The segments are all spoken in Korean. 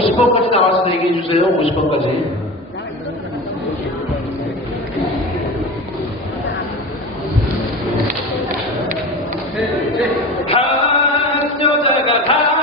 50번까지 나와서 얘기해 주세요. 50번까지. 한 여자가 다섯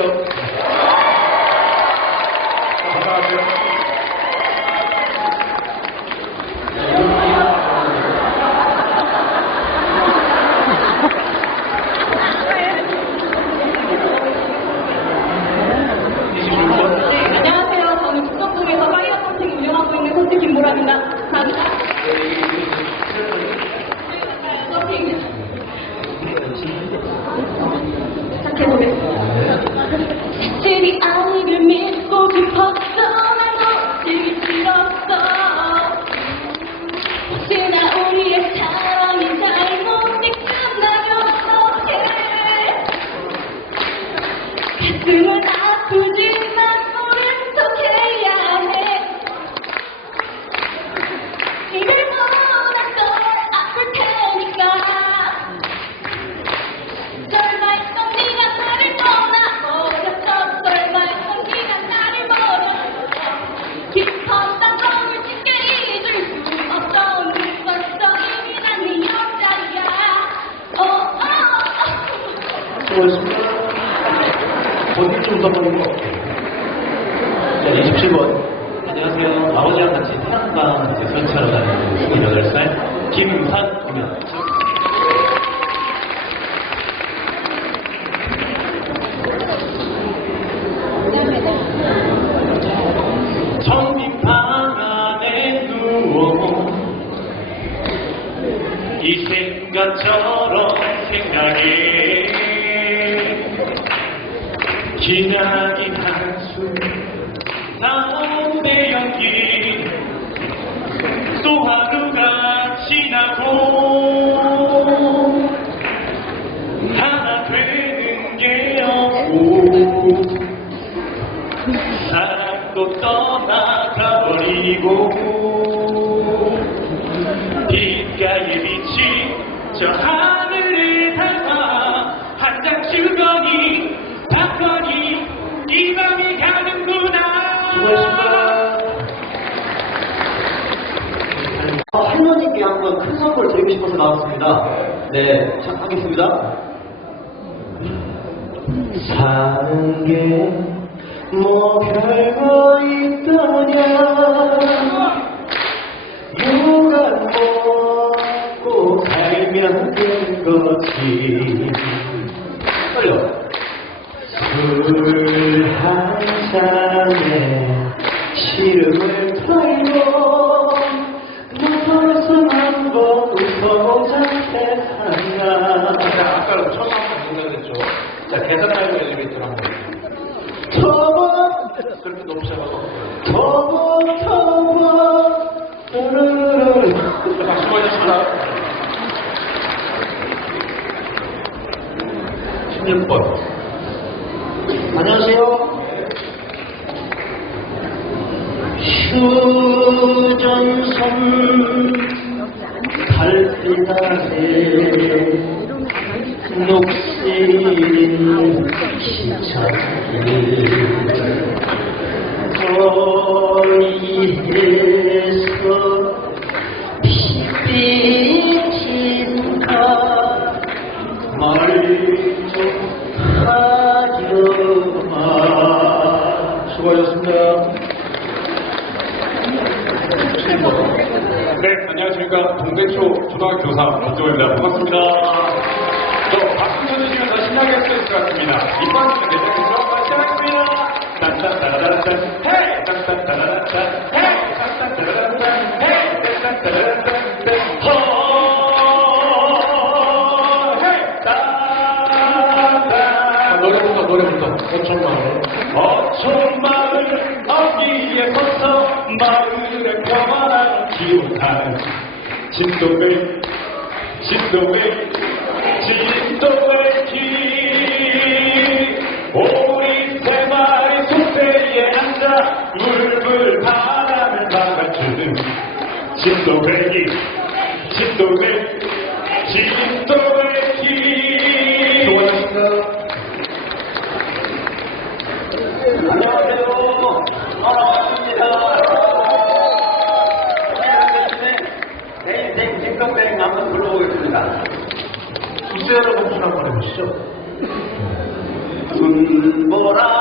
자, 어. 수고했습니다. 본인 좀 써보는 거. 자, 27번. 안녕하세요. 아버지랑 같이 태양광 이제 설치하러 다니는 28살 김산입니다. 기나긴 한숨 나오내 연기 또 하루가 지나고 하나 되는 게 없고 사랑도 떠나가 버리고 빗가에 비친 저 하늘 어, 할머니께 한번 큰 선물 드리고 싶어서 나왔습니다. 네, 시작하겠습니다. 사는 게 뭐 별거 있더냐 누가 먹고 살면 된 거지 떨려 술한 잔에 시름 아까 처음 한번 공개됐죠. 자, 계산 타임 엘리베이터를 한번. 터보 그렇게 너무 시작하고. 터보 터보 뚜루루루 박수 보내주십니다. 16번. 안녕하세요 휴전선 달빛 아래 녹슬인 시차길 거리에서 빛비친가 말좀 하려마 수고하셨습니다. 네, 안녕하십니까. 동대초 초등학교 교사 박정호입니다. 반갑습니다. 것 같습니다. 이번 주 대장에서 마시라고요. 딴딴따라란딴 진도배 진도배 진도배기 진도배 진도배 길 수고하셨습니다. 안녕하세요. 아, 반갑습니다. 징검백 한번 불러보겠습니다. 이세로 공준 한번 해보시죠. 눈보라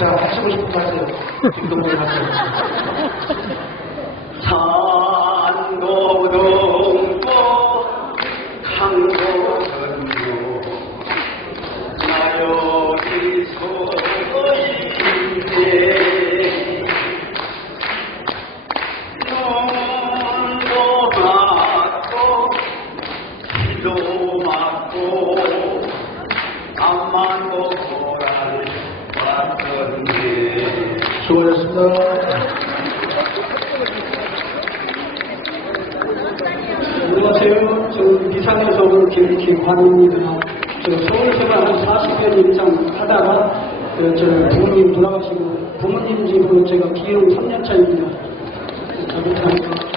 자, 하시, 자, 하시고 싶은 거 하세요. 김 수고하셨습니다. 안녕하세요. 저는 미상에서 온 김, 김환입니다. 저 서울에서만 한 40여 이상 하다가 그, 저 부모님 돌아가시고 부모님 집으로 제가 기혼 3년 차입니다. 감사합니다.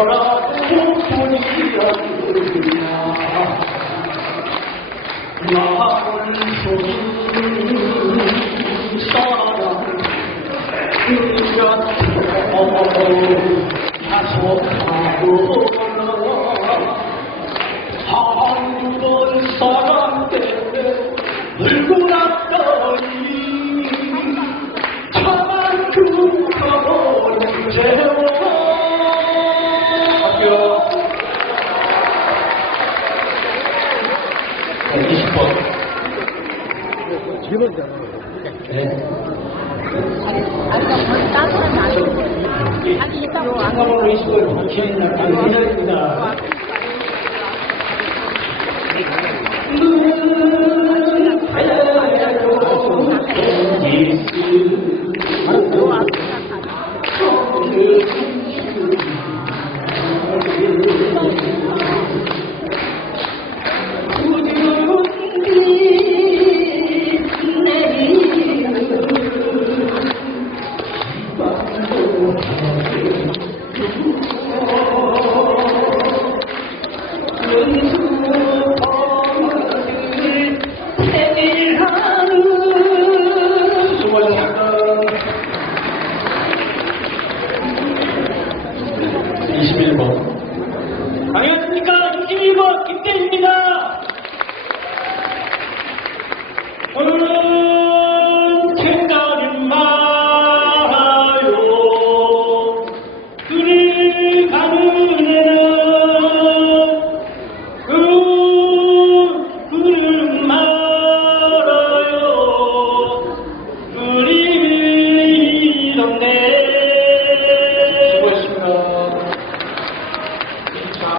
뿐이 아니냐 마을 속인 사람 그곁으로 야속하고 네, 20번. 한강으로 20월 박혜인 김민아입니다.